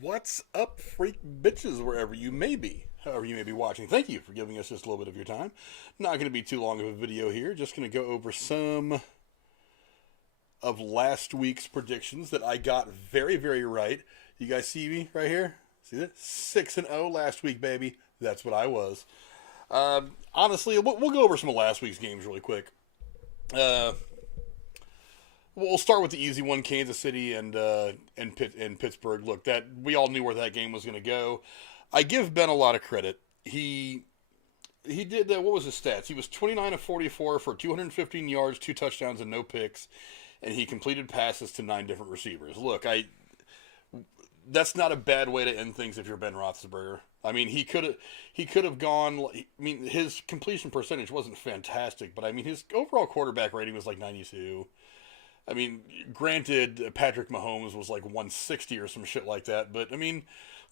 What's up, freak bitches, wherever you may be, however you may be watching? Thank you for giving us just a little bit of your time. Not going to be too long of a video here, just going to go over some of last week's predictions that I got very, very right. You guys see me right here? See that? 6-0 last week, baby. That's what I was. Honestly, we'll go over some of last week's games really quick. We'll start with the easy one, Kansas City and Pittsburgh. Look, that we all knew where that game was going to go. I give Ben a lot of credit. He did that. What was his stats? He was 29 of 44 for 215 yards, 2 touchdowns, and no picks, and he completed passes to 9 different receivers. Look, that's not a bad way to end things if you're Ben Roethlisberger. I mean, he could have gone. I mean, his completion percentage wasn't fantastic, but I mean, his overall quarterback rating was like 92. I mean, granted, Patrick Mahomes was like 160 or some shit like that, but I mean,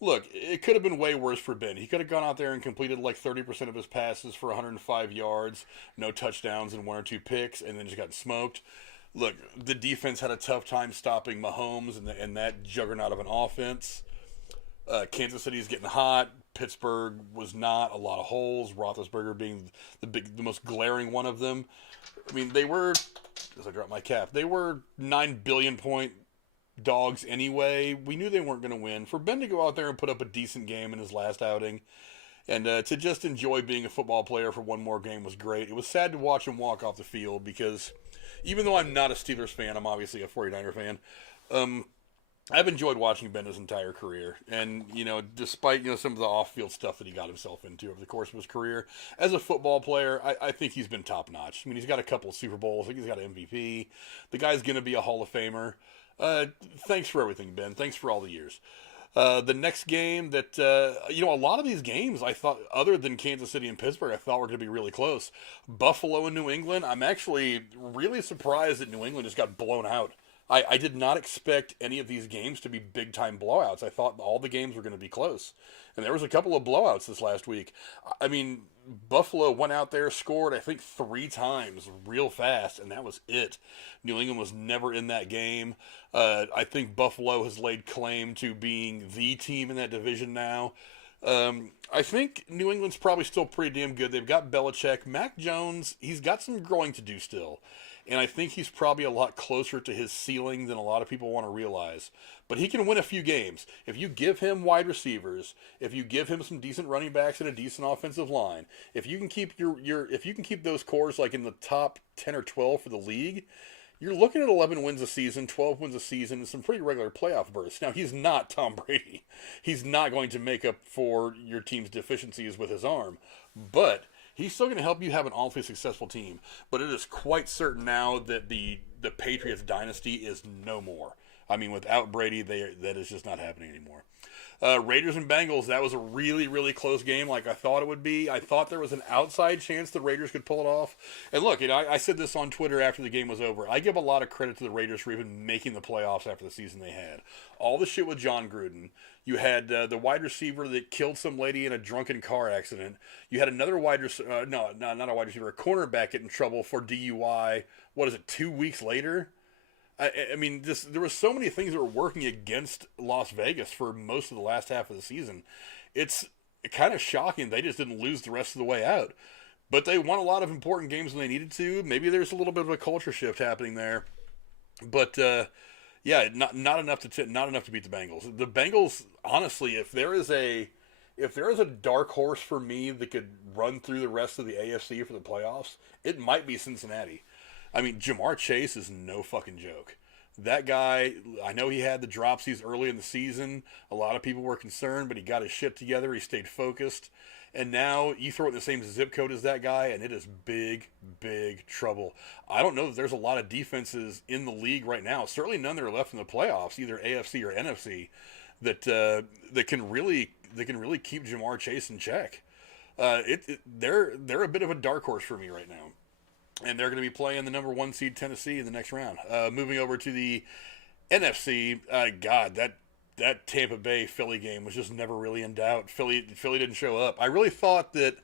look, it could have been way worse for Ben. He could have gone out there and completed like 30% of his passes for 105 yards, no touchdowns, and 1 or 2 picks, and then just got smoked. Look, the defense had a tough time stopping Mahomes and that juggernaut of an offense. Kansas City's getting hot. Pittsburgh was not. A lot of holes. Roethlisberger being the most glaring one of them. I mean, they were, as I drop my cap, they were 9 billion point dogs anyway. We knew they weren't going to win. For Ben to go out there and put up a decent game in his last outing and to just enjoy being a football player for one more game was great. It was sad to watch him walk off the field because even though I'm not a Steelers fan, I'm obviously a 49er fan. I've enjoyed watching Ben his entire career, and despite some of the off-field stuff that he got himself into over the course of his career, as a football player, I think he's been top-notch. I mean, he's got a couple of Super Bowls. I think he's got an MVP. The guy's going to be a Hall of Famer. Thanks for everything, Ben. Thanks for all the years. The next game that a lot of these games I thought, other than Kansas City and Pittsburgh, I thought were going to be really close. Buffalo and New England. I'm actually really surprised that New England just got blown out. I did not expect any of these games to be big-time blowouts. I thought all the games were going to be close. And there was a couple of blowouts this last week. I mean, Buffalo went out there, scored, I think, 3 times real fast, and that was it. New England was never in that game. I think Buffalo has laid claim to being the team in that division now. I think New England's probably still pretty damn good. They've got Belichick. Mac Jones, he's got some growing to do still. And I think he's probably a lot closer to his ceiling than a lot of people want to realize. But he can win a few games. If you give him wide receivers, if you give him some decent running backs and a decent offensive line, if you can keep if you can keep those cores like in the top 10 or 12 for the league, you're looking at 11 wins a season, 12 wins a season, and some pretty regular playoff berths. Now, he's not Tom Brady. He's not going to make up for your team's deficiencies with his arm. But he's still going to help you have an awfully successful team. But it is quite certain now that the Patriots dynasty is no more. I mean, without Brady, that is just not happening anymore. Raiders and Bengals, that was a really, really close game like I thought it would be. I thought there was an outside chance the Raiders could pull it off. And look, I said this on Twitter after the game was over. I give a lot of credit to the Raiders for even making the playoffs after the season they had. All the shit with John Gruden. You had the wide receiver that killed some lady in a drunken car accident. You had another not a wide receiver, a cornerback get in trouble for DUI. What is it, 2 weeks later? I mean, there were so many things that were working against Las Vegas for most of the last half of the season. It's kind of shocking they just didn't lose the rest of the way out. But they won a lot of important games when they needed to. Maybe there's a little bit of a culture shift happening there. But yeah, not enough to beat the Bengals. The Bengals, honestly, if there is a dark horse for me that could run through the rest of the AFC for the playoffs, it might be Cincinnati. I mean, Jamar Chase is no fucking joke. That guy, I know he had the dropsies early in the season. A lot of people were concerned, but he got his shit together. He stayed focused. And now you throw it in the same zip code as that guy, and it is big, big trouble. I don't know that there's a lot of defenses in the league right now, certainly none that are left in the playoffs, either AFC or NFC, that can really keep Jamar Chase in check. They're a bit of a dark horse for me right now. And they're going to be playing the number 1 seed Tennessee in the next round. Moving over to the NFC, God, that Tampa Bay Philly game was just never really in doubt. Philly didn't show up. I really thought that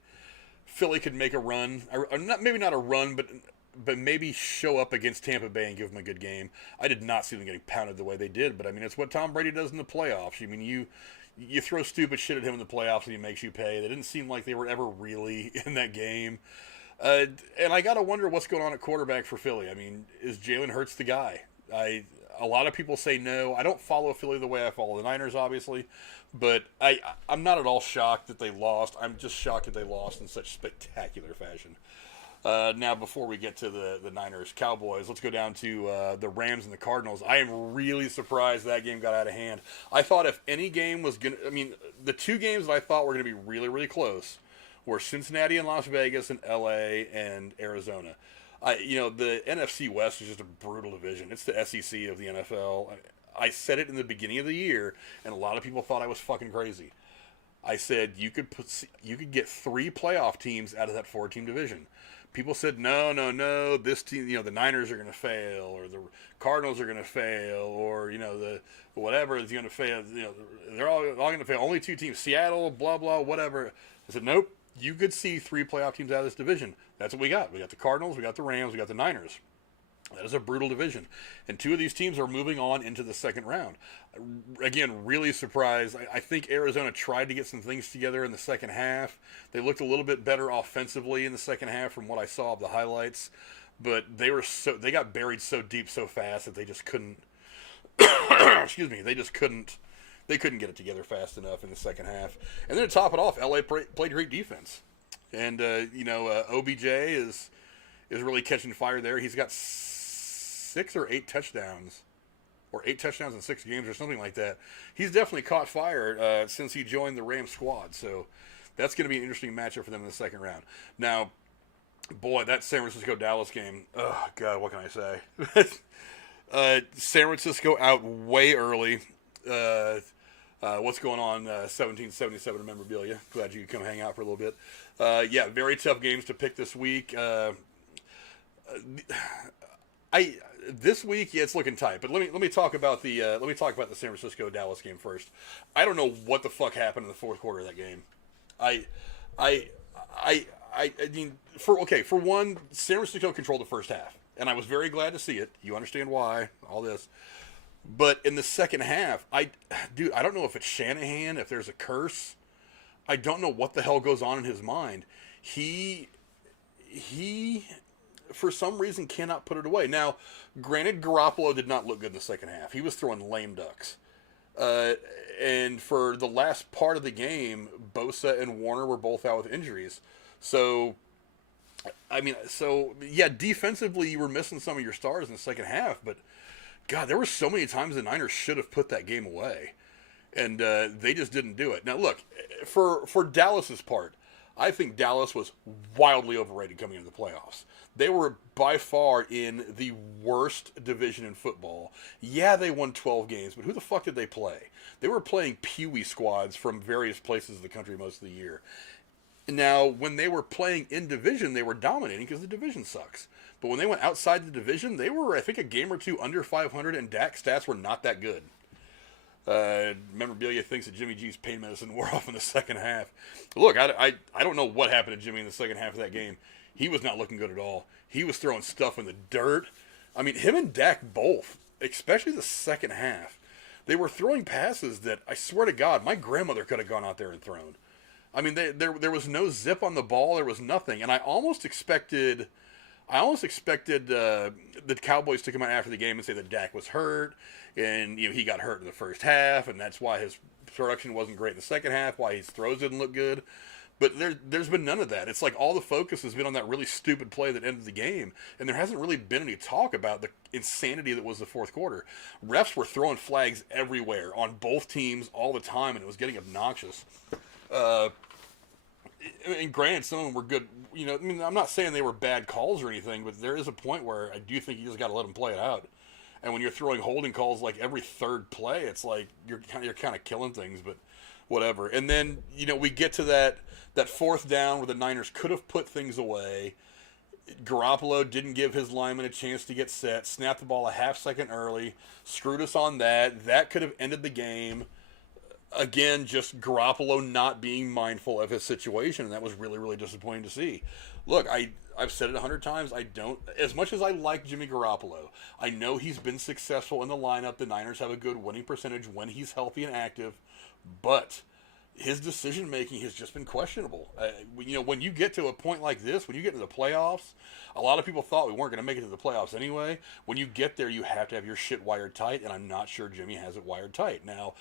Philly could make a run. Maybe not a run, but maybe show up against Tampa Bay and give them a good game. I did not see them getting pounded the way they did, but I mean, it's what Tom Brady does in the playoffs. I mean, you throw stupid shit at him in the playoffs and he makes you pay. They didn't seem like they were ever really in that game. And I got to wonder what's going on at quarterback for Philly. I mean, is Jalen Hurts the guy? A lot of people say no. I don't follow Philly the way I follow the Niners, obviously, but I'm not at all shocked that they lost. I'm just shocked that they lost in such spectacular fashion. Now, before we get to the Niners Cowboys, let's go down to the Rams and the Cardinals. I am really surprised that game got out of hand. I thought if any game was going to, I mean, the two games that I thought were going to be really, really close were Cincinnati and Las Vegas and LA and Arizona. The NFC West is just a brutal division. It's the SEC of the NFL. I said it in the beginning of the year, and a lot of people thought I was fucking crazy. I said you could get 3 playoff teams out of that 4-team division. People said no. This team, the Niners are going to fail, or the Cardinals are going to fail, or the whatever is going to fail. They're all going to fail. Only 2 teams, Seattle, blah blah, whatever. I said nope. You could see 3 playoff teams out of this division. That's what we got. We got the Cardinals, we got the Rams, we got the Niners. That is a brutal division. And 2 of these teams are moving on into the second round. Again, really surprised. I think Arizona tried to get some things together in the second half. They looked a little bit better offensively in the second half from what I saw of the highlights. But they got buried so deep so fast that they just couldn't excuse me, they couldn't get it together fast enough in the second half. And then to top it off, LA played great defense. And OBJ is really catching fire there. He's got 6 or 8 touchdowns, or 8 touchdowns in 6 games or something like that. He's definitely caught fire since he joined the Rams squad. So that's going to be an interesting matchup for them in the second round. Now, boy, that San Francisco-Dallas game, oh, God, what can I say? San Francisco out way early. What's going on? 1777 memorabilia. Glad you could come hang out for a little bit. Very tough games to pick this week. This week, it's looking tight. But let me talk about the San Francisco Dallas game first. I don't know what the fuck happened in the fourth quarter of that game. For one, San Francisco controlled the first half, and I was very glad to see it. You understand why all this. But in the second half, I don't know if it's Shanahan, if there's a curse. I don't know what the hell goes on in his mind. He for some reason cannot put it away. Now, granted, Garoppolo did not look good in the second half. He was throwing lame ducks. And for the last part of the game, Bosa and Warner were both out with injuries. So, defensively you were missing some of your stars in the second half, but God, there were so many times the Niners should have put that game away, and they just didn't do it. Now, look, for Dallas's part, I think Dallas was wildly overrated coming into the playoffs. They were by far in the worst division in football. Yeah, they won 12 games, but who the fuck did they play? They were playing peewee squads from various places of the country most of the year. Now, when they were playing in division, they were dominating because the division sucks. But when they went outside the division, they were, I think, a game or two under 500, and Dak's stats were not that good. Memorabilia thinks that Jimmy G's pain medicine wore off in the second half. Look, I don't know what happened to Jimmy in the second half of that game. He was not looking good at all. He was throwing stuff in the dirt. I mean, him and Dak both, especially the second half, they were throwing passes that, I swear to God, my grandmother could have gone out there and thrown. I mean, there was no zip on the ball. There was nothing. And I almost expected the Cowboys to come out after the game and say that Dak was hurt, and he got hurt in the first half, and that's why his production wasn't great in the second half, why his throws didn't look good. But there's been none of that. It's like all the focus has been on that really stupid play that ended the game, and there hasn't really been any talk about the insanity that was the fourth quarter. Refs were throwing flags everywhere on both teams all the time, and it was getting obnoxious. And granted, some of them were good. I'm not saying they were bad calls or anything, but there is a point where I do think you just got to let them play it out. And when you're throwing holding calls like every third play, it's like you're kind of killing things. But whatever. And then we get to that fourth down where the Niners could have put things away. Garoppolo didn't give his lineman a chance to get set. Snapped the ball a half second early. Screwed us on that. That could have ended the game. again, just Garoppolo not being mindful of his situation, and that was really, really disappointing to see. Look, I've said it 100 times. I don't, as much as I like Jimmy Garoppolo, I know he's been successful in the lineup. The Niners have a good winning percentage when he's healthy and active, but his decision making has just been questionable. When you get to a point like this, when you get into the playoffs, a lot of people thought we weren't going to make it to the playoffs anyway. When you get there, you have to have your shit wired tight, and I'm not sure Jimmy has it wired tight. Now,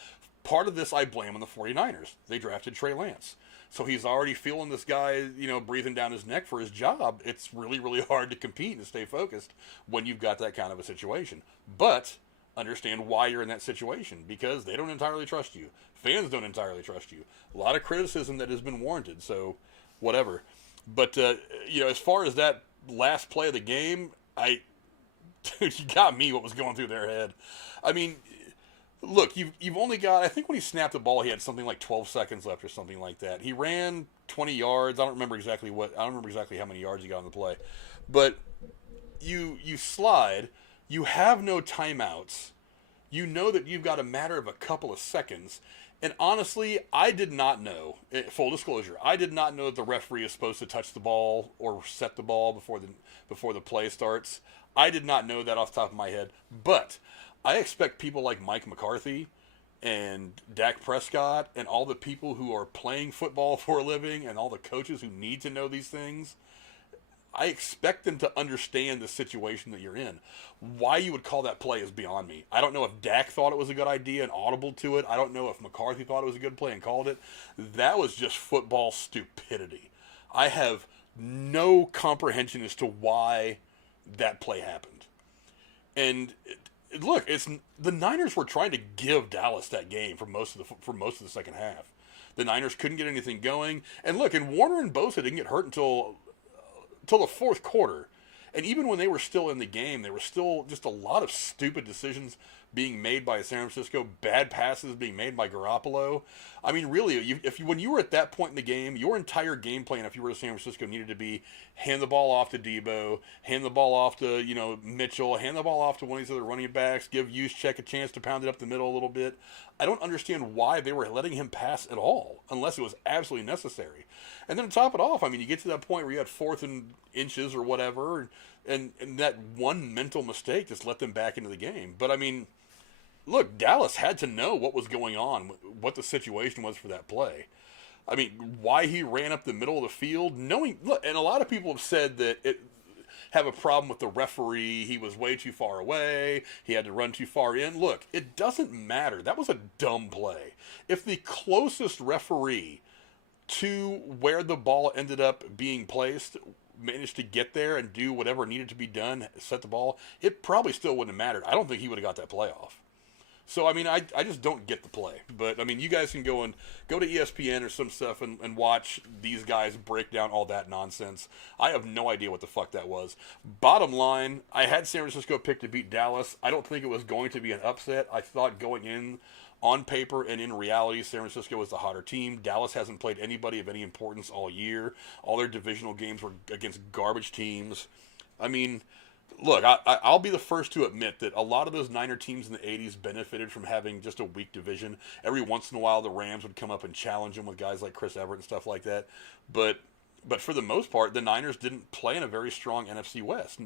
part of this I blame on the 49ers. They drafted Trey Lance. So he's already feeling this guy, breathing down his neck for his job. It's really, really hard to compete and stay focused when you've got that kind of a situation. But understand why you're in that situation, because they don't entirely trust you. Fans don't entirely trust you. A lot of criticism that has been warranted, so whatever. But, as far as that last play of the game, dude, you got me what was going through their head. I mean, look, you've only got, I think when he snapped the ball, he had something like 12 seconds left or something like that. He ran 20 yards. I don't remember exactly how many yards he got on the play. But you slide, you have no timeouts. You know that you've got a matter of a couple of seconds. And honestly, I did not know, full disclosure, I did not know that the referee is supposed to touch the ball or set the ball before the play starts. I did not know that off the top of my head. But I expect people like Mike McCarthy and Dak Prescott and all the people who are playing football for a living and all the coaches who need to know these things, I expect them to understand the situation that you're in. Why you would call that play is beyond me. I don't know if Dak thought it was a good idea and audible to it. I don't know if McCarthy thought it was a good play and called it. That was just football stupidity. I have no comprehension as to why that play happened. And look, the Niners were trying to give Dallas that game for most of the second half. The Niners couldn't get anything going. And look, and Warner and Bosa didn't get hurt until the fourth quarter. And even when they were still in the game, there were still just a lot of stupid decisions being made by San Francisco, bad passes being made by Garoppolo. I mean, really, when you were at that point in the game, your entire game plan, if you were San Francisco, needed to be hand the ball off to Debo, hand the ball off to, Mitchell, hand the ball off to one of these other running backs, give Juszczyk a chance to pound it up the middle a little bit. I don't understand why they were letting him pass at all, unless it was absolutely necessary. And then to top it off, I mean, you get to that point where you had 4th and inches or whatever, and that one mental mistake just let them back into the game. But, I mean, look, Dallas had to know what was going on, what the situation was for that play. I mean, why he ran up the middle of the field, look, and a lot of people have said that have a problem with the referee. He was way too far away. He had to run too far in. Look, it doesn't matter. That was a dumb play. If the closest referee to where the ball ended up being placed managed to get there and do whatever needed to be done, set the ball, it probably still wouldn't have mattered. I don't think he would have got that play off. So, I mean, I just don't get the play. But, I mean, you guys can go to ESPN or some stuff and watch these guys break down all that nonsense. I have no idea what the fuck that was. Bottom line, I had San Francisco picked to beat Dallas. I don't think it was going to be an upset. I thought going in on paper and in reality, San Francisco was the hotter team. Dallas hasn't played anybody of any importance all year. All their divisional games were against garbage teams. I mean, look, I'll be the first to admit that a lot of those Niner teams in the 80s benefited from having just a weak division. Every once in a while, the Rams would come up and challenge them with guys like Chris Everett and stuff like that. But for the most part, the Niners didn't play in a very strong NFC West.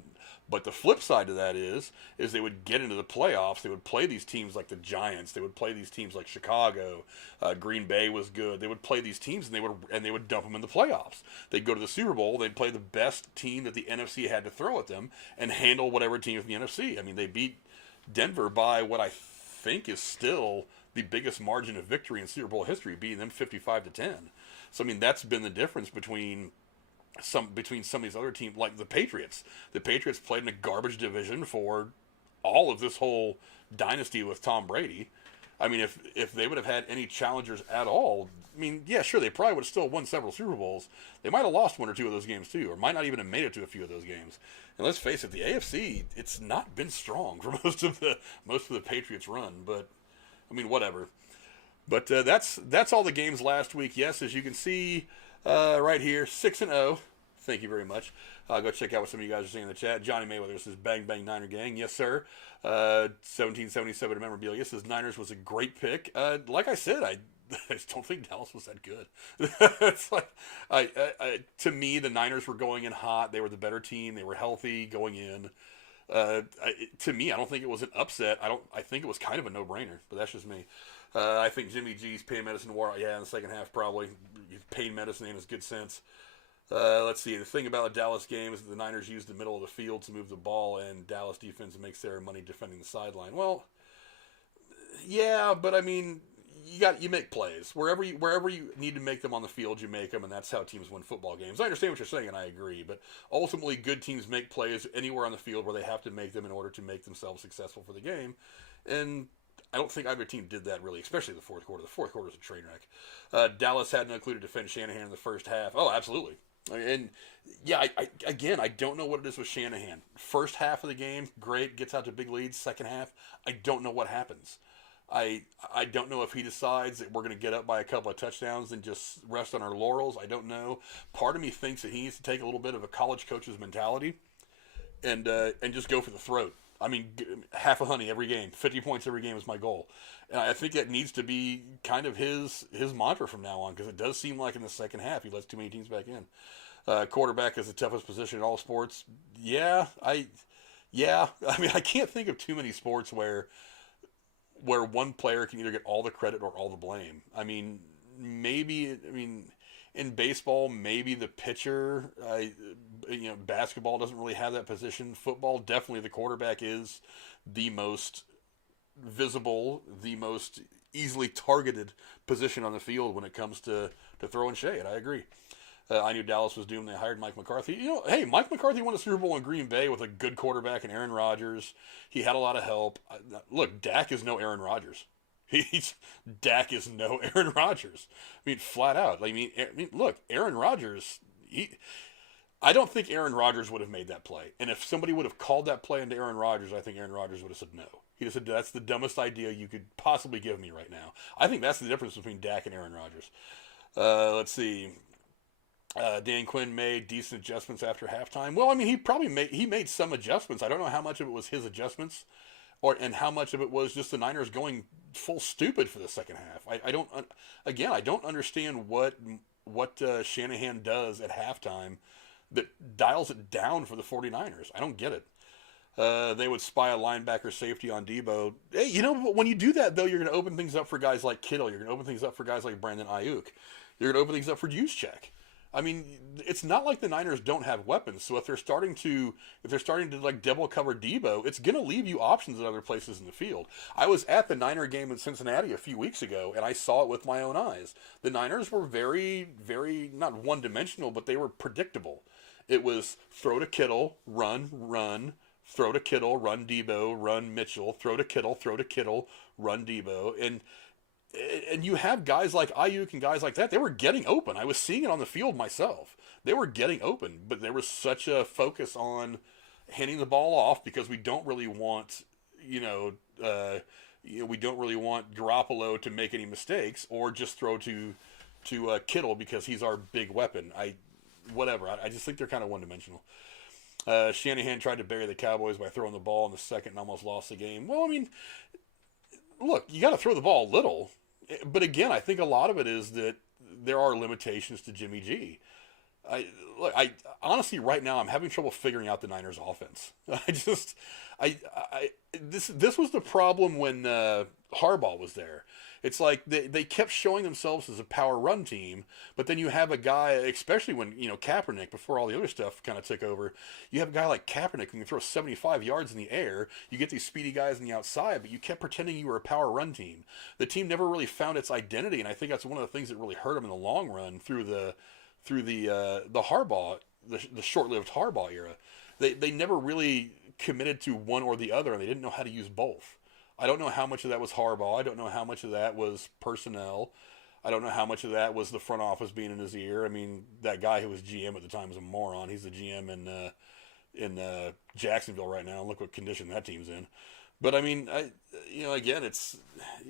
But the flip side to that is they would get into the playoffs. They would play these teams like the Giants. They would play these teams like Chicago. Green Bay was good. They would play these teams and they would dump them in the playoffs. They'd go to the Super Bowl. They'd play the best team that the NFC had to throw at them and handle whatever team from the NFC. I mean, they beat Denver by what I think is still the biggest margin of victory in Super Bowl history, beating them 55-10. So, I mean, that's been the difference between some of these other teams, like the Patriots. The Patriots played in a garbage division for all of this whole dynasty with Tom Brady. I mean, if they would have had any challengers at all, I mean, yeah, sure, they probably would have still won several Super Bowls. They might have lost one or two of those games too, or might not even have made it to a few of those games. And let's face it, the AFC, it's not been strong for most of the Patriots' run. But I mean, whatever. But that's all the games last week. Yes, as you can see right here, 6-0. Thank you very much. Go check out what some of you guys are saying in the chat. Johnny Mayweather says, "Bang Bang Niner Gang." Yes, sir. 1777 memorabilia says, "Niners was a great pick." Like I said, I just don't think Dallas was that good. It's like, to me, the Niners were going in hot. They were the better team. They were healthy going in. To me, I don't think it was an upset. I think it was kind of a no-brainer, but that's just me. I think Jimmy G's pain medicine wore out. Yeah, in the second half, probably. Pain medicine ain't his good sense. Let's see. The thing about a Dallas game is that the Niners use the middle of the field to move the ball, and Dallas defense makes their money defending the sideline. Well, yeah, but I mean, you make plays wherever you need to make them on the field. You make them, and that's how teams win football games. I understand what you're saying, and I agree. But ultimately, good teams make plays anywhere on the field where they have to make them in order to make themselves successful for the game, and I don't think either team did that really, especially the fourth quarter. The fourth quarter was a train wreck. Dallas had no clue to defend Shanahan in the first half. Oh, absolutely. And yeah, I don't know what it is with Shanahan. First half of the game, great, gets out to big leads. Second half, I don't know what happens. I don't know if he decides that we're going to get up by a couple of touchdowns and just rest on our laurels. I don't know. Part of me thinks that he needs to take a little bit of a college coach's mentality and just go for the throat. I mean, half a honey every game, 50 points every game is my goal. And I think that needs to be kind of his mantra from now on, because it does seem like in the second half he lets too many teams back in. Quarterback is the toughest position in all sports. Yeah. I mean, I can't think of too many sports where one player can either get all the credit or all the blame. I mean, in baseball, maybe the pitcher. Basketball doesn't really have that position. Football, definitely the quarterback is the most visible, the most easily targeted position on the field when it comes to throwing shade. I agree. I knew Dallas was doomed. They hired Mike McCarthy. Hey, Mike McCarthy won a Super Bowl in Green Bay with a good quarterback and Aaron Rodgers. He had a lot of help. Look, Dak is no Aaron Rodgers. Dak is no Aaron Rodgers. I mean, flat out. Look, Aaron Rodgers. I don't think Aaron Rodgers would have made that play. And if somebody would have called that play into Aaron Rodgers, I think Aaron Rodgers would have said no. He just said, that's the dumbest idea you could possibly give me right now. I think that's the difference between Dak and Aaron Rodgers. Let's see. Dan Quinn made decent adjustments after halftime. Well, I mean, he made some adjustments. I don't know how much of it was his adjustments, and how much of it was just the Niners going full stupid for the second half. I don't understand what Shanahan does at halftime that dials it down for the 49ers. I don't get it. They would spy a linebacker safety on Debo. Hey, when you do that, though, you're going to open things up for guys like Kittle. You're going to open things up for guys like Brandon Ayuk. You're going to open things up for Juszczyk. I mean, it's not like the Niners don't have weapons. So if they're starting to like double cover Debo, it's going to leave you options at other places in the field. I was at the Niner game in Cincinnati a few weeks ago, and I saw it with my own eyes. The Niners were very, very, not one-dimensional, but they were predictable. It was throw to Kittle, run, throw to Kittle, run Debo, run Mitchell, throw to Kittle, run Debo. And you have guys like Ayuk and guys like that. They were getting open. I was seeing it on the field myself. They were getting open, but there was such a focus on handing the ball off because we don't really want, we don't really want Garoppolo to make any mistakes, or just throw to Kittle because he's our big weapon. I just think they're kind of one-dimensional. Shanahan tried to bury the Cowboys by throwing the ball in the second and almost lost the game. Well, I mean, look, you got to throw the ball a little. But again, I think a lot of it is that there are limitations to Jimmy G. I honestly, right now, I'm having trouble figuring out the Niners' offense. This was the problem when Harbaugh was there. It's like they kept showing themselves as a power run team, but then you have a guy, especially when, Kaepernick, before all the other stuff kind of took over, you have a guy like Kaepernick who can throw 75 yards in the air. You get these speedy guys on the outside, but you kept pretending you were a power run team. The team never really found its identity, and I think that's one of the things that really hurt them in the long run through the Harbaugh, the short-lived Harbaugh era. They never really committed to one or the other, and they didn't know how to use both. I don't know how much of that was Harbaugh. I don't know how much of that was personnel. I don't know how much of that was the front office being in his ear. I mean, that guy who was GM at the time was a moron. He's the GM in Jacksonville right now. Look what condition that team's in. But I mean, again,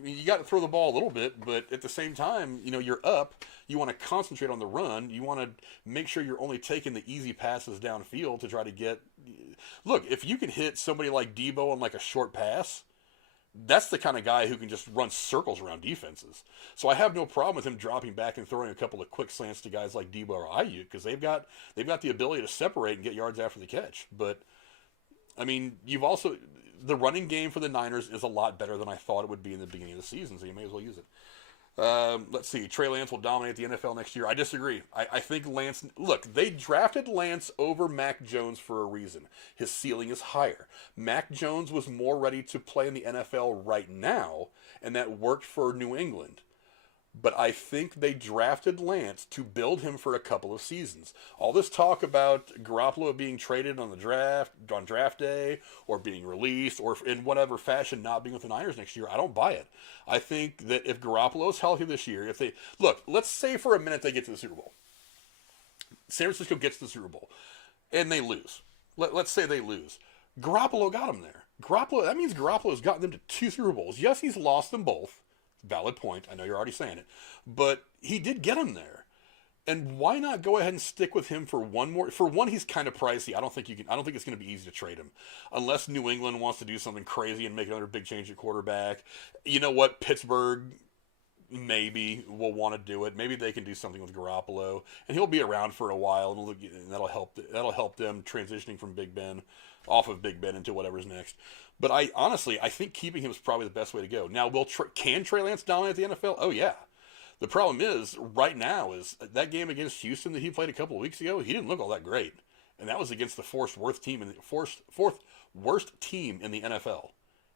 you got to throw the ball a little bit, but at the same time, you're up. You want to concentrate on the run. You want to make sure you're only taking the easy passes downfield to try to get. Look, if you can hit somebody like Debo on like a short pass, that's the kind of guy who can just run circles around defenses. So I have no problem with him dropping back and throwing a couple of quick slants to guys like Debo or Ayuk, because they've got the ability to separate and get yards after the catch. But I mean, the running game for the Niners is a lot better than I thought it would be in the beginning of the season, so you may as well use it. Let's see. Trey Lance will dominate the NFL next year. I disagree. I think Lance... Look, they drafted Lance over Mac Jones for a reason. His ceiling is higher. Mac Jones was more ready to play in the NFL right now, and that worked for New England. But I think they drafted Lance to build him for a couple of seasons. All this talk about Garoppolo being traded on draft day, or being released, or in whatever fashion not being with the Niners next year, I don't buy it. I think that if Garoppolo is healthy this year, let's say for a minute they get to the Super Bowl. San Francisco gets to the Super Bowl, and they lose. Let's say they lose. Garoppolo got them there. That means Garoppolo's gotten them to 2 Super Bowls. Yes, he's lost them both. Valid point. I know you're already saying it. But he did get him there. And why not go ahead and stick with him for one more? For one, he's kind of pricey. I don't think it's going to be easy to trade him. Unless New England wants to do something crazy and make another big change at quarterback. You know what? Pittsburgh maybe will want to do it. Maybe they can do something with Garoppolo. And he'll be around for a while. And that'll help them transitioning from Big Ben, off of Big Ben into whatever's next. But I think keeping him is probably the best way to go. Now, can Trey Lance dominate the NFL? Oh, yeah. The problem is, right now, is that game against Houston that he played a couple of weeks ago, he didn't look all that great. And that was against the fourth worst team in the NFL.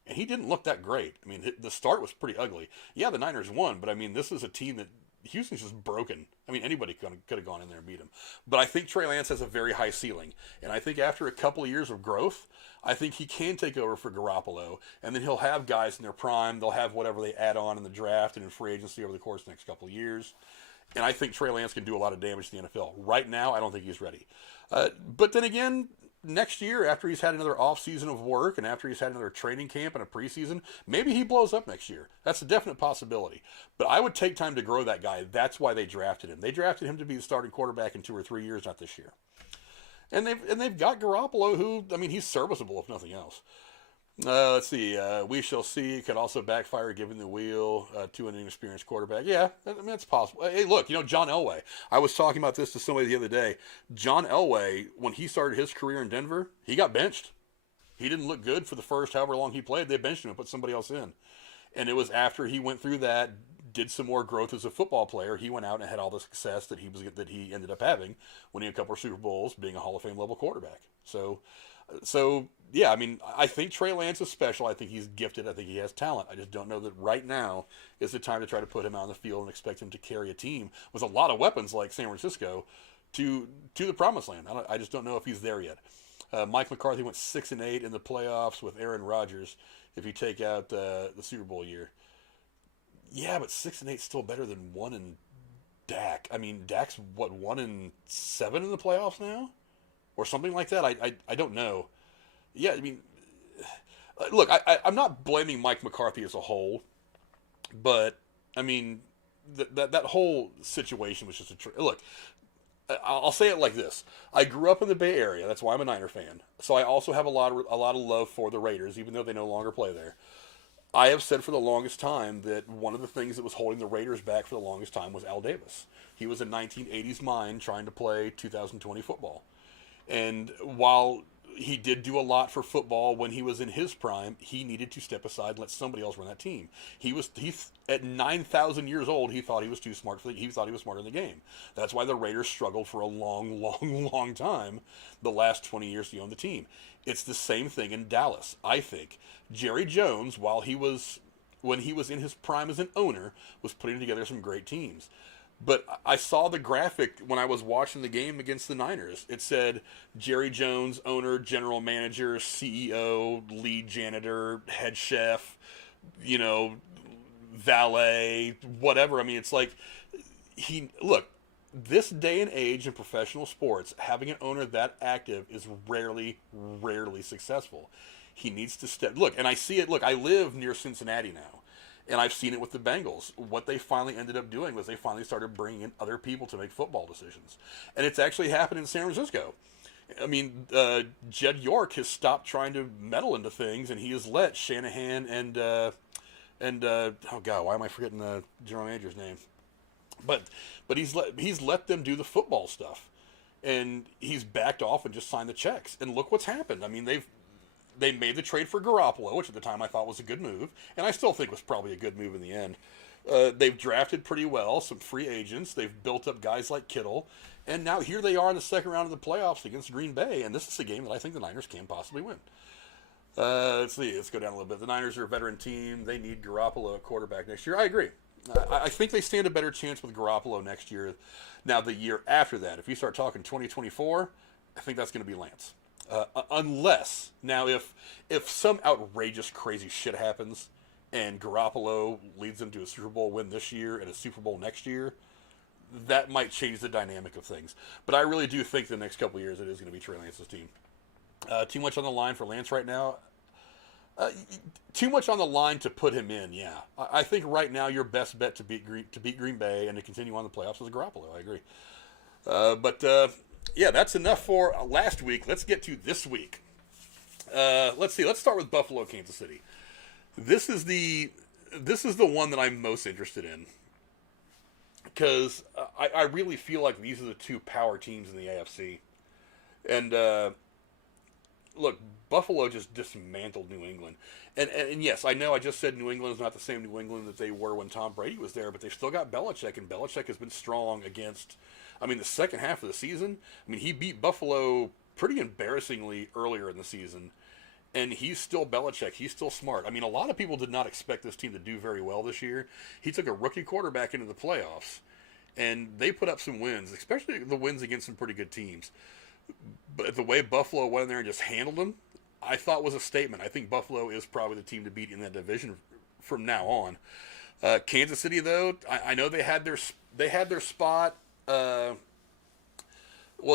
And he didn't look that great. I mean, the start was pretty ugly. Yeah, the Niners won, but I mean, this is a team that Houston's just broken. I mean, anybody could have gone in there and beat him. But I think Trey Lance has a very high ceiling. And I think after a couple of years of growth, I think he can take over for Garoppolo. And then he'll have guys in their prime. They'll have whatever they add on in the draft and in free agency over the course of the next couple of years. And I think Trey Lance can do a lot of damage to the NFL. Right now, I don't think he's ready. But then again, next year, after he's had another offseason of work and after he's had another training camp and a preseason, maybe he blows up next year. That's a definite possibility. But I would take time to grow that guy. That's why they drafted him. They drafted him to be the starting quarterback in 2 or 3 years, not this year. And they've got Garoppolo, who, I mean, he's serviceable if nothing else. Let's see. We shall see. Could also backfire giving the wheel to an inexperienced quarterback. Yeah, I mean, that's possible. Hey, look, John Elway. I was talking about this to somebody the other day. John Elway, when he started his career in Denver, he got benched. He didn't look good for the first however long he played. They benched him and put somebody else in. And it was after he went through that, did some more growth as a football player, he went out and had all the success that he ended up having, winning a couple of Super Bowls, being a Hall of Fame level quarterback. So yeah, I mean, I think Trey Lance is special. I think he's gifted. I think he has talent. I just don't know that right now is the time to try to put him out on the field and expect him to carry a team with a lot of weapons like San Francisco to the promised land. I just don't know if he's there yet. Mike McCarthy went 6-8 in the playoffs with Aaron Rodgers. If you take out the Super Bowl year, yeah, but 6-8 is still better than 1 in Dak. I mean, Dak's 1-7 in the playoffs now, or something like that. I don't know. Yeah, I mean, look, I'm not blaming Mike McCarthy as a whole, but I mean that whole situation was just look. I'll say it like this: I grew up in the Bay Area. That's why I'm a Niner fan. So I also have a lot of love for the Raiders, even though they no longer play there. I have said for the longest time that one of the things that was holding the Raiders back for the longest time was Al Davis. He was a 1980s mind trying to play 2020 football. And while he did do a lot for football when he was in his prime, he needed to step aside and let somebody else run that team. He at 9,000 years old, he thought he was too smart he thought he was smarter in the game. That's why the Raiders struggled for a long time the last 20 years to own the team. It's the same thing in Dallas, I think. Jerry Jones, when he was in his prime as an owner, was putting together some great teams. But I saw the graphic when I was watching the game against the Niners. It said Jerry Jones, owner, general manager, CEO, lead janitor, head chef, valet, whatever. I mean, it's like, look, this day and age in professional sports, having an owner that active is rarely successful. He needs to step. Look, and I see it. Look, I live near Cincinnati now. And I've seen it with the Bengals. What they finally ended up doing was they finally started bringing in other people to make football decisions. And it's actually happened in San Francisco. I mean, Jed York has stopped trying to meddle into things, and he has let Shanahan and oh god, why am I forgetting the general manager's name? But he's let them do the football stuff, and he's backed off and just signed the checks. And look what's happened. I mean, they made the trade for Garoppolo, which at the time I thought was a good move, and I still think was probably a good move in the end. They've drafted pretty well, some free agents. They've built up guys like Kittle, and now here they are in the second round of the playoffs against Green Bay, and this is a game that I think the Niners can possibly win. Let's see. Let's go down a little bit. The Niners are a veteran team. They need Garoppolo at quarterback next year. I agree. I think they stand a better chance with Garoppolo next year. Now, the year after that, if you start talking 2024, I think that's going to be Lance. Unless, now, if some outrageous, crazy shit happens and Garoppolo leads them to a Super Bowl win this year and a Super Bowl next year, that might change the dynamic of things. But I really do think the next couple of years it is going to be Trey Lance's team. Too much on the line for Lance right now. Too much on the line to put him in. Yeah, I think right now your best bet to beat Green Bay and to continue on the playoffs is Garoppolo. I agree. Yeah, that's enough for last week. Let's get to this week. Let's see. Let's start with Buffalo, Kansas City. This is the one that I'm most interested in because I really feel like these are the two power teams in the AFC, and look, Buffalo just dismantled New England. And yes, I know I just said New England is not the same New England that they were when Tom Brady was there, but they've still got Belichick, and Belichick has been strong against, I mean, the second half of the season. I mean, he beat Buffalo pretty embarrassingly earlier in the season, and he's still Belichick. He's still smart. I mean, a lot of people did not expect this team to do very well this year. He took a rookie quarterback into the playoffs, and they put up some wins, especially the wins against some pretty good teams. But the way Buffalo went in there and just handled them, I thought was a statement. I think Buffalo is probably the team to beat in that division from now on. Kansas City, though, I know they had their spot. Was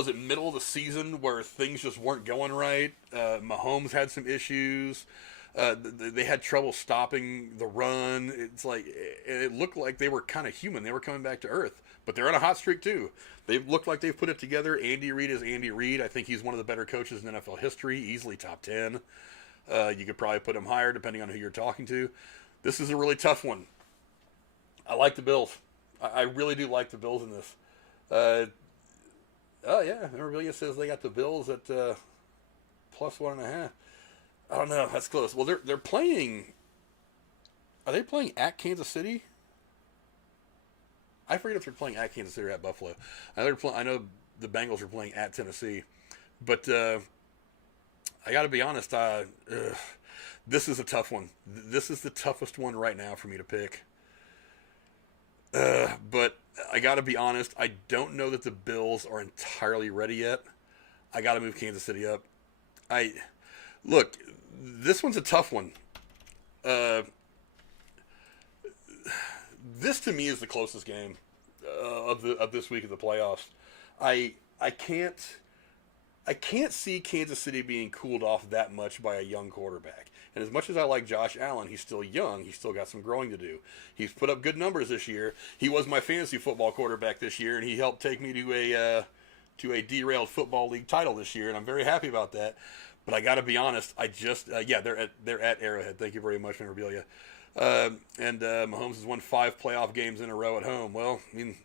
it middle of the season where things just weren't going right? Mahomes had some issues. They had trouble stopping the run. It's like it looked like they were kind of human. They were coming back to earth, but they're on a hot streak too. They look like they've put it together. Andy Reid is Andy Reid. I think he's one of the better coaches in NFL history, easily top 10. You could probably put him higher depending on who you're talking to. This is a really tough one. I like the Bills. I really do like the Bills in this. Oh yeah, Memorabilia says they got the Bills at plus 1.5. I don't know. That's close. Well, they're playing. Are they playing at Kansas City? I forget if they're playing at Kansas City or at Buffalo. I know the Bengals are playing at Tennessee, but I got to be honest. This is a tough one. This is the toughest one right now for me to pick. But I got to be honest. I don't know that the Bills are entirely ready yet. I got to move Kansas City up. Look. This one's a tough one. This to me is the closest game of this week of the playoffs. I can't see Kansas City being cooled off that much by a young quarterback. And as much as I like Josh Allen, he's still young. He's still got some growing to do. He's put up good numbers this year. He was my fantasy football quarterback this year, and he helped take me to a derailed football league title this year, and I'm very happy about that. But I got to be honest, they're at Arrowhead. Thank you very much, Memorabilia. And Mahomes has won 5 playoff games in a row at home. Well, I mean,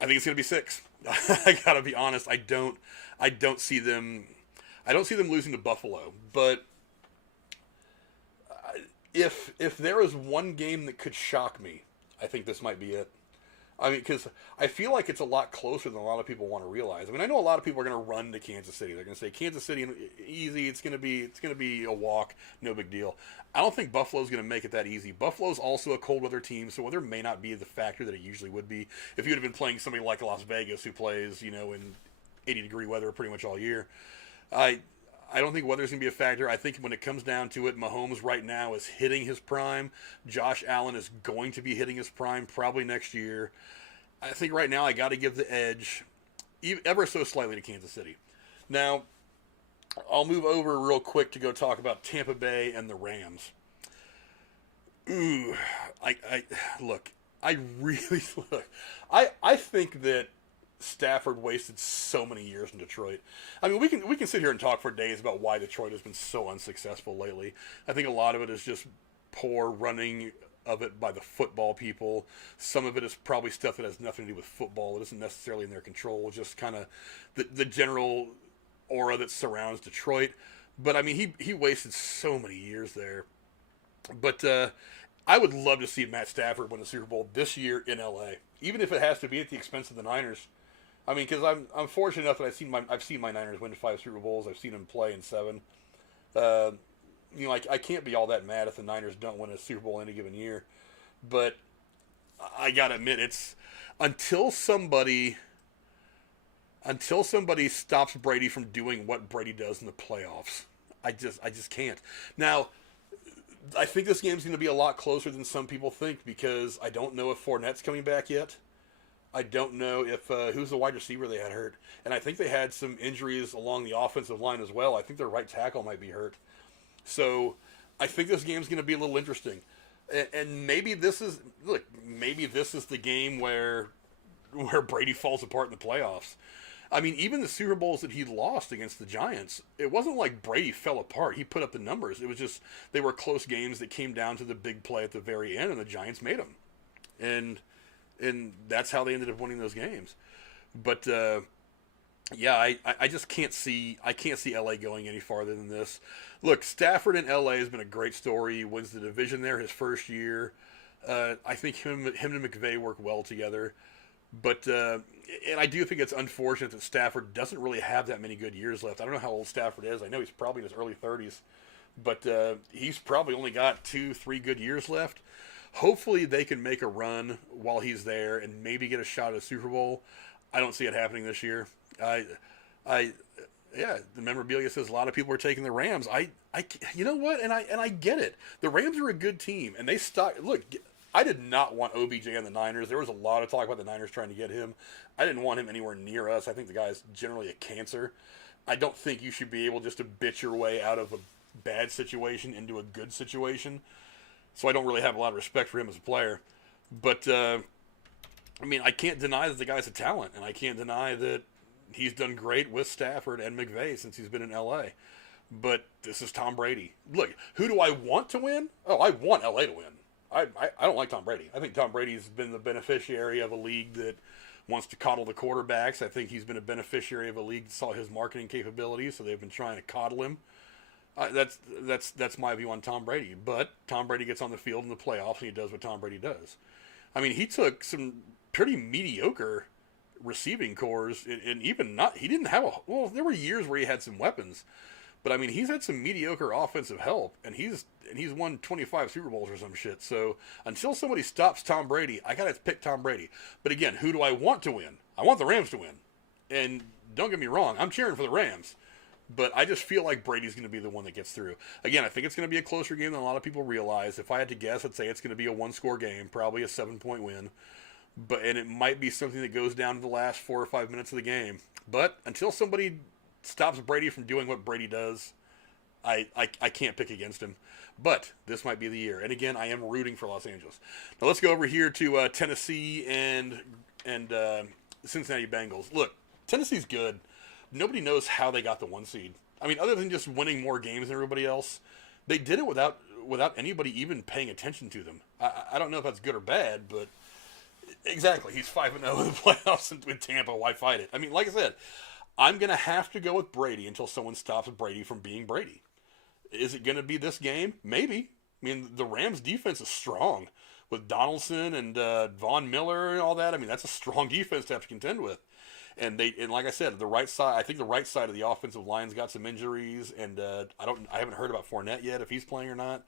I think it's going to be 6. I got to be honest. I don't see them losing to Buffalo. But if there is one game that could shock me, I think this might be it. I mean, because I feel like it's a lot closer than a lot of people want to realize. I mean, I know a lot of people are going to run to Kansas City. They're going to say Kansas City easy. It's going to be a walk, no big deal. I don't think Buffalo's going to make it that easy. Buffalo's also a cold weather team, so weather may not be the factor that it usually would be. If you would have been playing somebody like Las Vegas, who plays in 80-degree weather pretty much all year, I don't think weather's going to be a factor. I think when it comes down to it, Mahomes right now is hitting his prime. Josh Allen is going to be hitting his prime probably next year. I think right now I got to give the edge ever so slightly to Kansas City. Now, I'll move over real quick to go talk about Tampa Bay and the Rams. Ooh, I think that Stafford wasted so many years in Detroit. I mean, we can sit here and talk for days about why Detroit has been so unsuccessful lately. I think a lot of it is just poor running of it by the football people. Some of it is probably stuff that has nothing to do with football. It isn't necessarily in their control. It's just kind of the general aura that surrounds Detroit. But I mean, he wasted so many years there. But I would love to see Matt Stafford win the Super Bowl this year in LA, even if it has to be at the expense of the Niners. I mean, because I'm fortunate enough that I've seen my Niners win 5 Super Bowls. I've seen them play in 7. You know, I can't be all that mad if the Niners don't win a Super Bowl any given year. But I gotta admit, it's until somebody stops Brady from doing what Brady does in the playoffs, I just can't. Now, I think this game's going to be a lot closer than some people think, because I don't know if Fournette's coming back yet. I don't know if who's the wide receiver they had hurt, and I think they had some injuries along the offensive line as well. I think their right tackle might be hurt. So I think this game's going to be a little interesting, and maybe this is the game where Brady falls apart in the playoffs. I mean, even the Super Bowls that he lost against the Giants, it wasn't like Brady fell apart. He put up the numbers. It was just they were close games that came down to the big play at the very end, and the Giants made them, and that's how they ended up winning those games. But yeah, I just can't see LA going any farther than this. Look, Stafford in LA has been a great story. He wins the division there his first year. I think him and McVay work well together. But and I do think it's unfortunate that Stafford doesn't really have that many good years left. I don't know how old Stafford is. I know he's probably in his early 30s. But he's probably only got 2-3 good years left. Hopefully they can make a run while he's there and maybe get a shot at a Super Bowl. I don't see it happening this year. Yeah, the memorabilia says a lot of people are taking the Rams. You know what? And I get it. The Rams are a good team, and they stopped. Look, I did not want OBJ on the Niners. There was a lot of talk about the Niners trying to get him. I didn't want him anywhere near us. I think the guy's generally a cancer. I don't think you should be able just to bitch your way out of a bad situation into a good situation. So I don't really have a lot of respect for him as a player. But, I mean, I can't deny that the guy's a talent, and I can't deny that he's done great with Stafford and McVay since he's been in L.A. But this is Tom Brady. Look, who do I want to win? Oh, I want L.A. to win. I don't like Tom Brady. I think Tom Brady's been the beneficiary of a league that wants to coddle the quarterbacks. I think he's been a beneficiary of a league that saw his marketing capabilities, so they've been trying to coddle him. That's my view on Tom Brady. But Tom Brady gets on the field in the playoffs, and he does what Tom Brady does. I mean, he took some pretty mediocre receiving cores, and even not. He didn't have there were years where he had some weapons, but I mean, he's had some mediocre offensive help, and he's won 25 Super Bowls or some shit. So until somebody stops Tom Brady, I gotta pick Tom Brady. But again, who do I want to win? I want the Rams to win. And don't get me wrong, I'm cheering for the Rams. But I just feel like Brady's going to be the one that gets through. Again, I think it's going to be a closer game than a lot of people realize. If I had to guess, I'd say it's going to be a one-score game, probably a 7-point win. And it might be something that goes down to the last 4 or 5 minutes of the game. But until somebody stops Brady from doing what Brady does, I can't pick against him. But this might be the year. And again, I am rooting for Los Angeles. Now let's go over here to Tennessee and Cincinnati Bengals. Look, Tennessee's good. Nobody knows how they got the 1 seed. I mean, other than just winning more games than everybody else, they did it without anybody even paying attention to them. I don't know if that's good or bad, but exactly, he's 5-0 in the playoffs with Tampa. Why fight it? I mean, like I said, I'm going to have to go with Brady until someone stops Brady from being Brady. Is it going to be this game? Maybe. I mean, the Rams' defense is strong with Donaldson and Von Miller and all that. I mean, that's a strong defense to have to contend with. And like I said, the right side. I think the right side of the offensive line's got some injuries, and I haven't heard about Fournette yet if he's playing or not.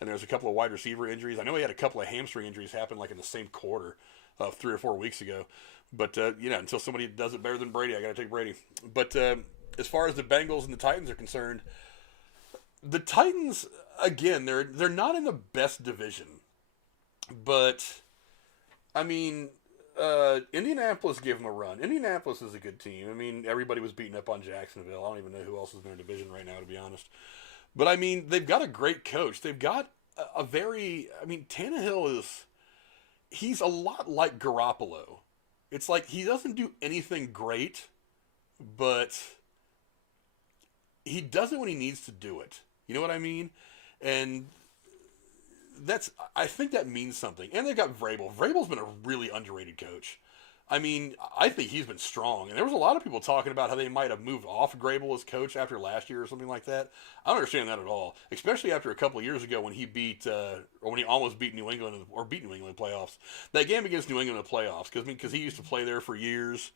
And there's a couple of wide receiver injuries. I know he had a couple of hamstring injuries happen like in the same quarter, 3 or 4 weeks ago. But until somebody does it better than Brady, I got to take Brady. But as far as the Bengals and the Titans are concerned, the Titans again, they're not in the best division, but I mean. Indianapolis gave them a run. Indianapolis is a good team. I mean, everybody was beating up on Jacksonville. I don't even know who else is in their division right now, to be honest. But, I mean, they've got a great coach. They've got Tannehill he's a lot like Garoppolo. It's like he doesn't do anything great, but he does it when he needs to do it. You know what I mean? And I think that means something. And they got Vrabel. Vrabel's been a really underrated coach. I mean, I think he's been strong. And there was a lot of people talking about how they might have moved off Vrabel as coach after last year or something like that. I don't understand that at all. Especially after a couple of years ago when he or when he almost beat New England beat New England in the playoffs. That game against New England in the playoffs, because he used to play there for years,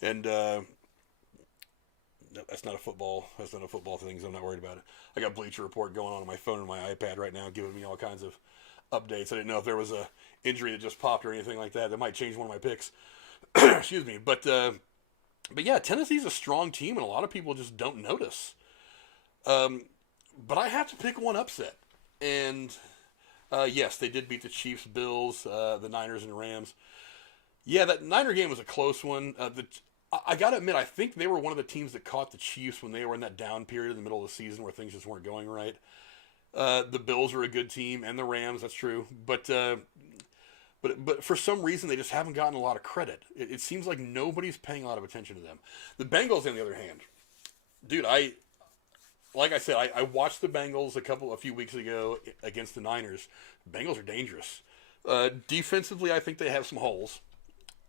and that's not a football. That's not a football thing. So I'm not worried about it. I got Bleacher Report going on my phone and my iPad right now, giving me all kinds of updates. I didn't know if there was a injury that just popped or anything like that. That might change one of my picks. Excuse me, but yeah, Tennessee's a strong team, and a lot of people just don't notice. But I have to pick one upset, and yes, they did beat the Chiefs, Bills, the Niners, and the Rams. Yeah, that Niner game was a close one. I got to admit, I think they were one of the teams that caught the Chiefs when they were in that down period in the middle of the season where things just weren't going right. The Bills were a good team, and the Rams, that's true. But for some reason, they just haven't gotten a lot of credit. It seems like nobody's paying a lot of attention to them. The Bengals, on the other hand, dude, like I said, I watched the Bengals a few weeks ago against the Niners. Bengals are dangerous. Defensively, I think they have some holes.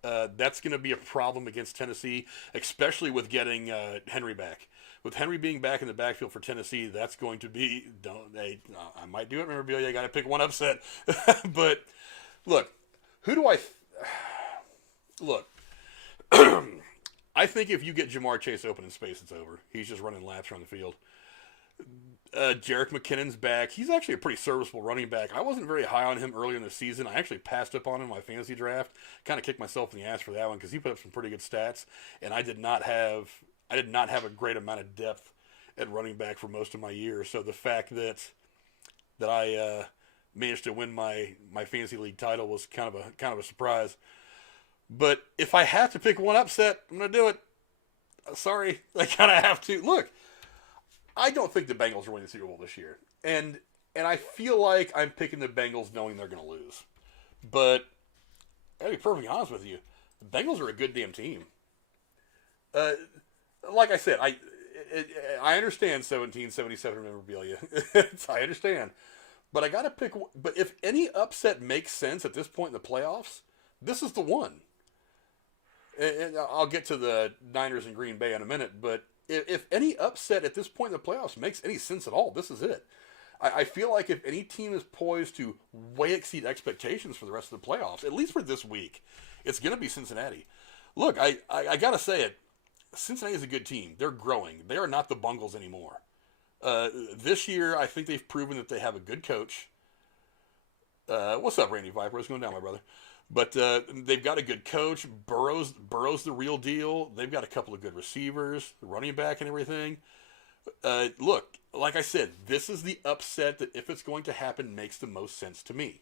That's going to be a problem against Tennessee, especially with getting Henry back. With Henry being back in the backfield for Tennessee, that's going to be. I might do it. Remember, Billy, I got to pick one upset. But look, who do I? Look, I think if you get Jamar Chase open in space, it's over. He's just running laps around the field. Jerick McKinnon's back. He's actually a pretty serviceable running back. I wasn't very high on him earlier in the season. I actually passed up on him in my fantasy draft. Kind of kicked myself in the ass for that one because he put up some pretty good stats, and I did not have a great amount of depth at running back for most of my year. So the fact that I managed to win my fantasy league title was kind of a surprise. But if I have to pick one upset, I'm gonna do it. Sorry, I kind of have to. Look, I don't think the Bengals are winning the Super Bowl this year. And I feel like I'm picking the Bengals knowing they're going to lose. But I'll be perfectly honest with you. The Bengals are a good damn team. Like I said, I understand 1777 memorabilia. I understand. But I got to pick. But if any upset makes sense at this point in the playoffs, this is the one. And I'll get to the Niners and Green Bay in a minute, but if any upset at this point in the playoffs makes any sense at all, this is it. I feel like if any team is poised to way exceed expectations for the rest of the playoffs, at least for this week, it's going to be Cincinnati. Look, I got to say it. Cincinnati is a good team. They're growing. They are not the Bengals anymore. This year, I think they've proven that they have a good coach. What's up, Randy Viper? What's going down, my brother? But they've got a good coach. Burrow's the real deal. They've got a couple of good receivers, the running back and everything. Look, like I said, this is the upset that, if it's going to happen, makes the most sense to me.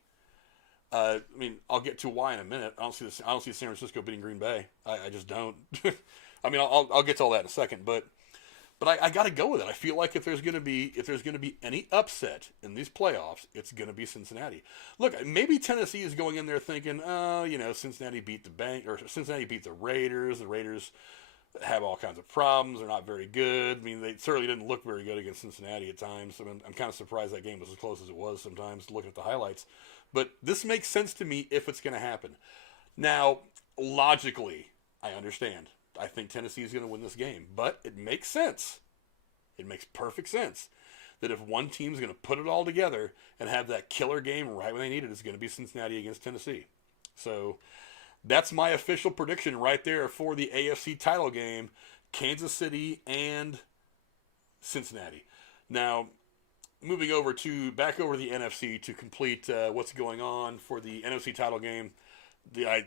I mean, I'll get to why in a minute. I don't see San Francisco beating Green Bay. I just don't. I mean, I'll get to all that in a second, but I got to go with it. I feel like if there's going to be any upset in these playoffs, it's going to be Cincinnati. Look, maybe Tennessee is going in there thinking, oh, Cincinnati beat Cincinnati beat the Raiders. The Raiders have all kinds of problems. They're not very good. I mean, they certainly didn't look very good against Cincinnati at times. I mean, I'm kind of surprised that game was as close as it was sometimes, looking at the highlights. But this makes sense to me if it's going to happen. Now, logically, I understand. I think Tennessee is going to win this game, but it makes sense. It makes perfect sense that if one team's going to put it all together and have that killer game right when they need it, it's going to be Cincinnati against Tennessee. So that's my official prediction right there for the AFC title game, Kansas City and Cincinnati. Now, moving back over to the NFC to complete what's going on for the NFC title game. I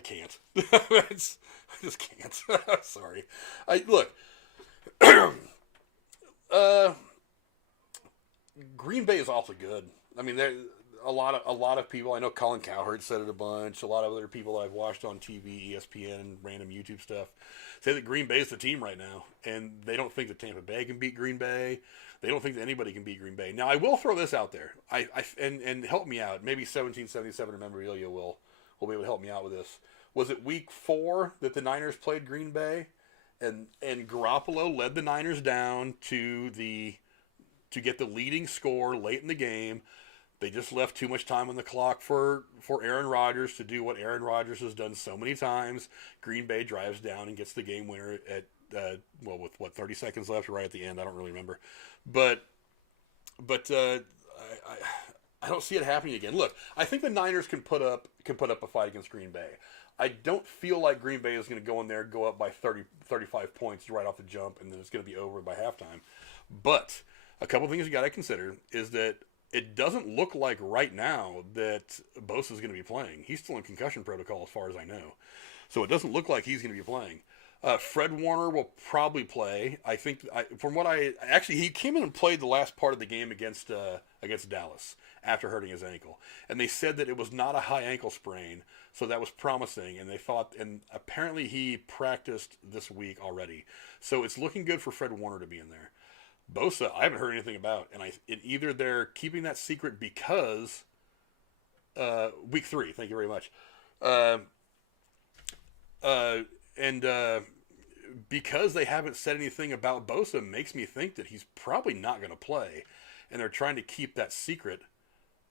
can't. I just can't. Sorry. Look. Green Bay is awfully good. I mean, there a lot of people. I know Colin Cowherd said it a bunch. A lot of other people that I've watched on TV, ESPN, random YouTube stuff say that Green Bay is the team right now, and they don't think that Tampa Bay can beat Green Bay. They don't think that anybody can beat Green Bay. Now, I will throw this out there. And help me out. Maybe 1777 memorabilia will be able to help me out with this. was it week 4 that the Niners played Green Bay, and Garoppolo led the Niners down to get the leading score late in the game. They just left too much time on the clock for Aaron Rodgers to do what Aaron Rodgers has done so many times. Green Bay drives down and gets the game winner at, with 30 seconds left, or right at the end. I don't really remember. But I don't see it happening again. Look, I think the Niners can put up a fight against Green Bay. I don't feel like Green Bay is going to go in there, go up by 30, 35 points right off the jump, and then it's going to be over by halftime. But a couple things you got to consider is that it doesn't look like right now that Bosa is going to be playing. He's still in concussion protocol as far as I know. So it doesn't look like he's going to be playing. Fred Warner will probably play. I think, he came in and played the last part of the game against Dallas after hurting his ankle. And they said that it was not a high ankle sprain, so that was promising. And and apparently he practiced this week already. So it's looking good for Fred Warner to be in there. Bosa, I haven't heard anything about, and either they're keeping that secret because week 3. Thank you very much, and because they haven't said anything about Bosa makes me think that he's probably not going to play, and they're trying to keep that secret.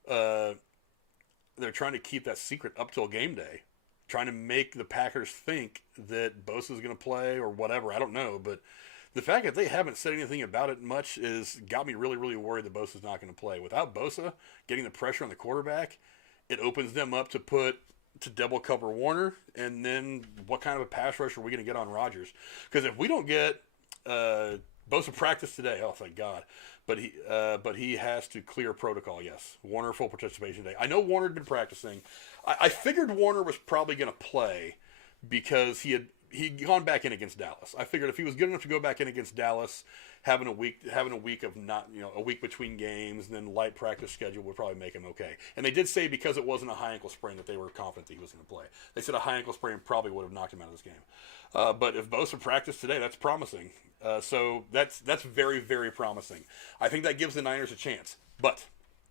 They're trying to keep that secret up till game day, trying to make the Packers think that Bosa is going to play or whatever. I don't know, but the fact that they haven't said anything about it much got me really, really worried that Bosa's not going to play. Without Bosa getting the pressure on the quarterback, it opens them up to double cover Warner, and then what kind of a pass rush are we going to get on Rodgers? Because if we don't get Bosa practice today, oh thank God, but he has to clear protocol. Yes, Warner full participation today. I know Warner had been practicing. I figured Warner was probably going to play because he'd gone back in against Dallas. I figured if he was good enough to go back in against Dallas, having a week of not, a week between games and then light practice schedule would probably make him okay. And they did say because it wasn't a high ankle sprain that they were confident that he was going to play. They said a high ankle sprain probably would have knocked him out of this game. But if Bosa practiced today, that's promising. So that's very, very promising. I think that gives the Niners a chance. But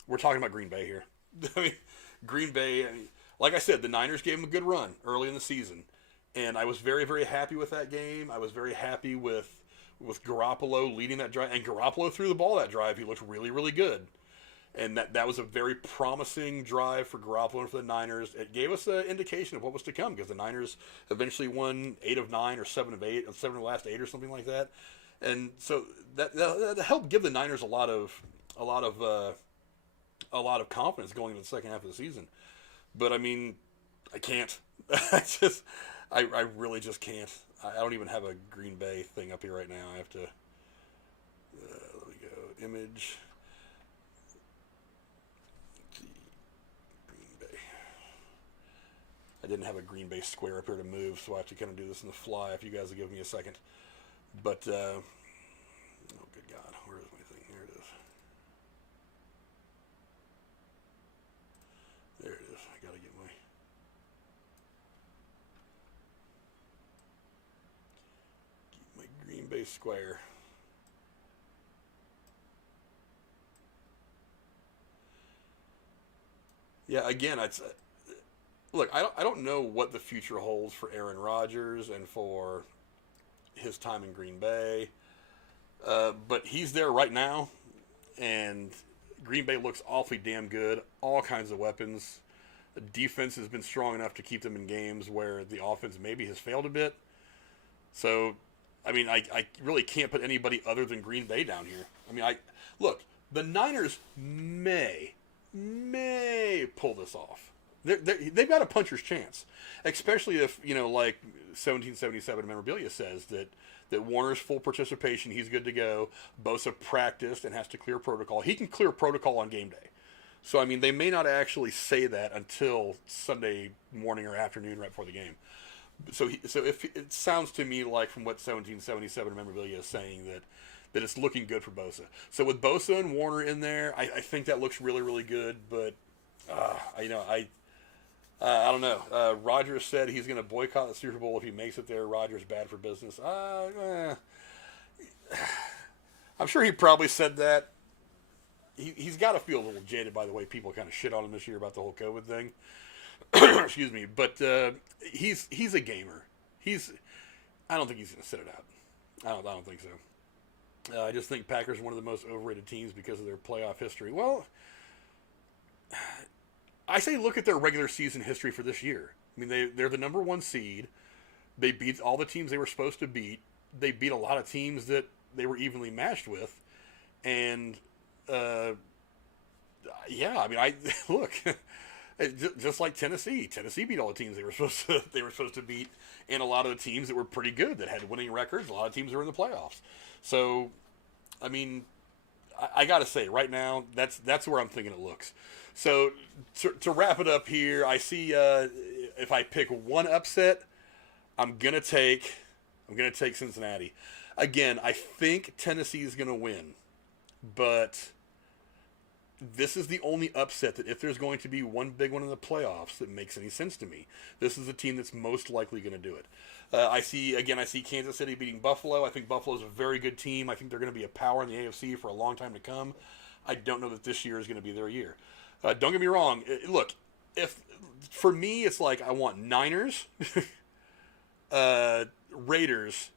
we're talking about Green Bay here. I mean, Green Bay, like I said, the Niners gave him a good run early in the season. And I was very, very happy with that game. I was very happy with Garoppolo leading that drive. And Garoppolo threw the ball that drive. He looked really, really good. And that was a very promising drive for Garoppolo and for the Niners. It gave us an indication of what was to come because the Niners eventually won 8 of 9 or 7 of 8, 7 of the last 8 or something like that. And so that helped give the Niners a lot of confidence going into the second half of the season. But I mean, I can't. I really just can't. I don't even have a Green Bay thing up here right now. I have to, let me go, image, Green Bay. I didn't have a Green Bay square up here to move, so I have to kind of do this on the fly if you guys will give me a second. But, oh good God, where is my thing? There it is. There it is. I gotta get my Green Bay square. Yeah, again, look. I don't know what the future holds for Aaron Rodgers and for his time in Green Bay, but he's there right now, and Green Bay looks awfully damn good. All kinds of weapons. The defense has been strong enough to keep them in games where the offense maybe has failed a bit. So, I mean, I really can't put anybody other than Green Bay down here. I mean, look, the Niners may pull this off. They've got a puncher's chance, especially if, like 1777 memorabilia says that Warner's full participation, he's good to go. Bosa practiced and has to clear protocol. He can clear protocol on game day. So, I mean, they may not actually say that until Sunday morning or afternoon right before the game. So if it sounds to me like from what 1777 memorabilia is saying that it's looking good for Bosa. So with Bosa and Warner in there, I think that looks really, really good. But, I don't know. Rodgers said he's going to boycott the Super Bowl if he makes it there. Rodgers bad for business. I'm sure he probably said that. He's got to feel a little jaded by the way people kind of shit on him this year about the whole COVID thing. Excuse me, but he's a gamer. I don't think he's going to sit it out. I don't think so. I just think Packers are one of the most overrated teams because of their playoff history. Well, I say look at their regular season history for this year. I mean, they're the number one seed. They beat all the teams they were supposed to beat. They beat a lot of teams that they were evenly matched with. And, yeah, I mean, look, just like Tennessee. Tennessee beat all the teams they were supposed to beat, and a lot of the teams that were pretty good that had winning records. A lot of teams were in the playoffs. So, I mean, I got to say, right now, that's where I'm thinking it looks. So, to wrap it up here, I see if I pick one upset, I'm gonna take Cincinnati. Again, I think Tennessee is gonna win, but this is the only upset that if there's going to be one big one in the playoffs that makes any sense to me. This is the team that's most likely going to do it. I see Kansas City beating Buffalo. I think Buffalo's a very good team. I think they're going to be a power in the AFC for a long time to come. I don't know that this year is going to be their year. Don't get me wrong. Look, if for me it's like I want Niners, Raiders,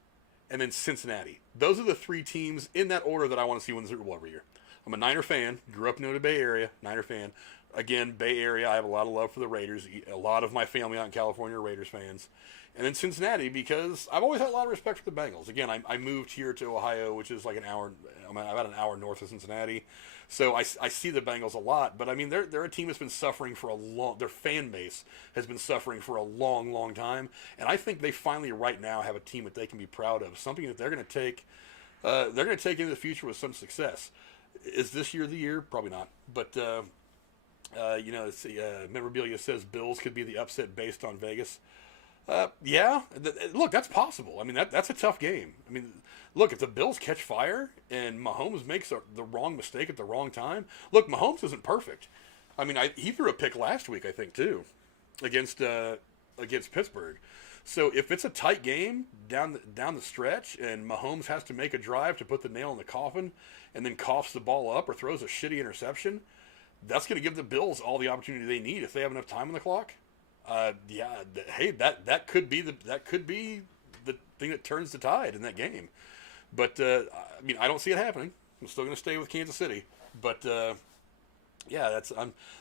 and then Cincinnati. Those are the three teams in that order that I want to see win the Super Bowl every year. I'm a Niner fan. Grew up in the Bay Area. Niner fan. Again, Bay Area, I have a lot of love for the Raiders. A lot of my family out in California are Raiders fans. And then Cincinnati, because I've always had a lot of respect for the Bengals. Again, I moved here to Ohio, which is like an hour. I'm about an hour north of Cincinnati. So I see the Bengals a lot. But, I mean, they're a team that's been suffering for a long – their fan base has been suffering for a long, long time. And I think they finally right now have a team that they can be proud of, something that they're going to take into the future with some success. Is this year the year? Probably not. But, let's see. Memorabilia says Bills could be the upset based on Vegas. Yeah. Look, that's possible. I mean, that's a tough game. I mean, look, if the Bills catch fire and Mahomes makes the wrong mistake at the wrong time. Look, Mahomes isn't perfect. I mean, he threw a pick last week, I think, too, against Pittsburgh. So if it's a tight game down the stretch and Mahomes has to make a drive to put the nail in the coffin and then coughs the ball up or throws a shitty interception, that's going to give the Bills all the opportunity they need if they have enough time on the clock. Hey, that could be the thing that turns the tide in that game. But I mean, I don't see it happening. I'm still going to stay with Kansas City. But yeah,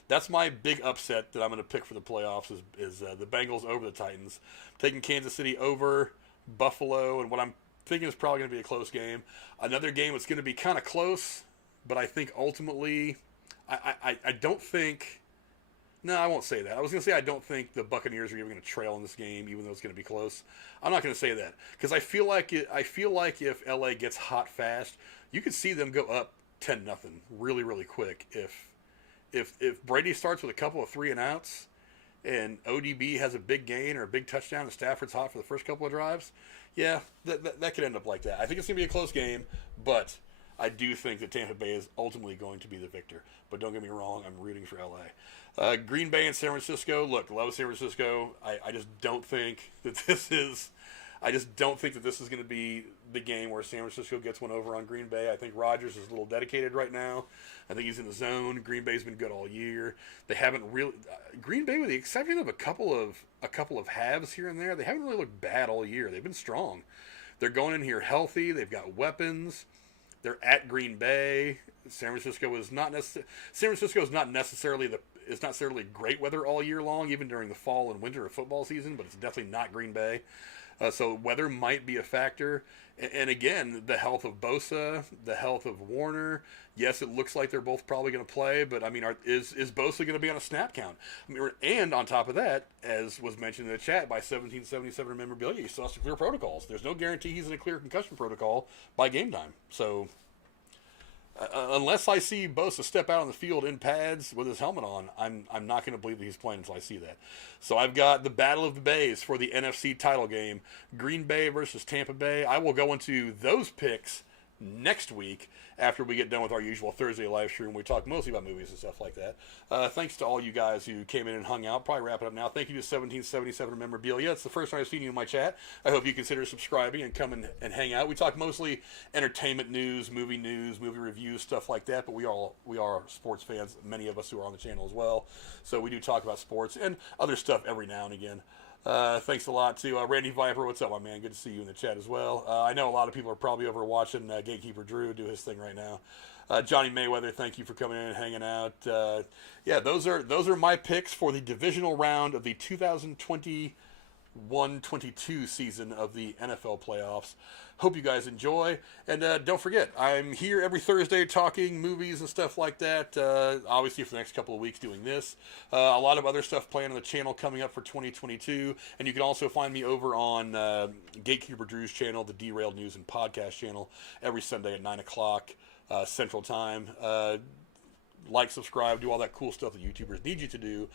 that's my big upset that I'm going to pick for the playoffs is the Bengals over the Titans. I'm taking Kansas City over Buffalo, and what I'm thinking is probably going to be a close game. Another game that's going to be kind of close, but I think ultimately, I don't think. No, I won't say that. I was going to say I don't think the Buccaneers are even going to trail in this game, even though it's going to be close. I'm not going to say that because I feel like if LA gets hot fast, you could see them go up 10-0 really, really quick if Brady starts with a couple of 3-and-outs and ODB has a big gain or a big touchdown and Stafford's hot for the first couple of drives, yeah, that could end up like that. I think it's going to be a close game, but I do think that Tampa Bay is ultimately going to be the victor. But don't get me wrong, I'm rooting for LA. Green Bay and San Francisco. Look, love San Francisco. I just don't think that this is going to be the game where San Francisco gets one over on Green Bay. I think Rodgers is a little dedicated right now. I think he's in the zone. Green Bay's been good all year. They haven't really Green Bay, with the exception of a couple of halves here and there, they haven't really looked bad all year. They've been strong. They're going in here healthy. They've got weapons. They're at Green Bay. San Francisco is not necessarily great weather all year long, even during the fall and winter of football season, but it's definitely not Green Bay. So weather might be a factor. And again, the health of Bosa, the health of Warner. Yes, it looks like they're both probably going to play, but I mean, is Bosa going to be on a snap count? I mean, and on top of that, as was mentioned in the chat by 1777 Memorabilia, he still has to clear protocols. There's no guarantee he's in a clear concussion protocol by game time. So unless I see Bosa step out on the field in pads with his helmet on, I'm not going to believe that he's playing until I see that. So I've got the Battle of the Bays for the NFC title game. Green Bay versus Tampa Bay. I will go into those picks next week after we get done with our usual Thursday live stream. We talk mostly about movies and stuff like that. Thanks to all you guys who came in and hung out. Probably wrap it up now. Thank you to 1777 Memorabilia. It's the first time I've seen you in my chat. I hope you consider subscribing and come and hang out. We talk mostly entertainment news, movie reviews, stuff like that. But we are sports fans. Many of us who are on the channel as well. So we do talk about sports and other stuff every now and again. Thanks a lot to Randy Viper. What's up, my man? Good to see you in the chat as well. I know a lot of people are probably over watching Gatekeeper Drew do his thing right now. Johnny Mayweather, thank you for coming in and hanging out. Yeah, those are my picks for the divisional round of the 2021-22 season of the NFL playoffs. Hope you guys enjoy, and don't forget, I'm here every Thursday talking movies and stuff like that. Obviously, for the next couple of weeks doing this. A lot of other stuff planned on the channel coming up for 2022, and you can also find me over on Gatekeeper Drew's channel, the Derailed News and Podcast channel, every Sunday at 9 o'clock Central Time. Like, subscribe, do all that cool stuff that YouTubers need you to do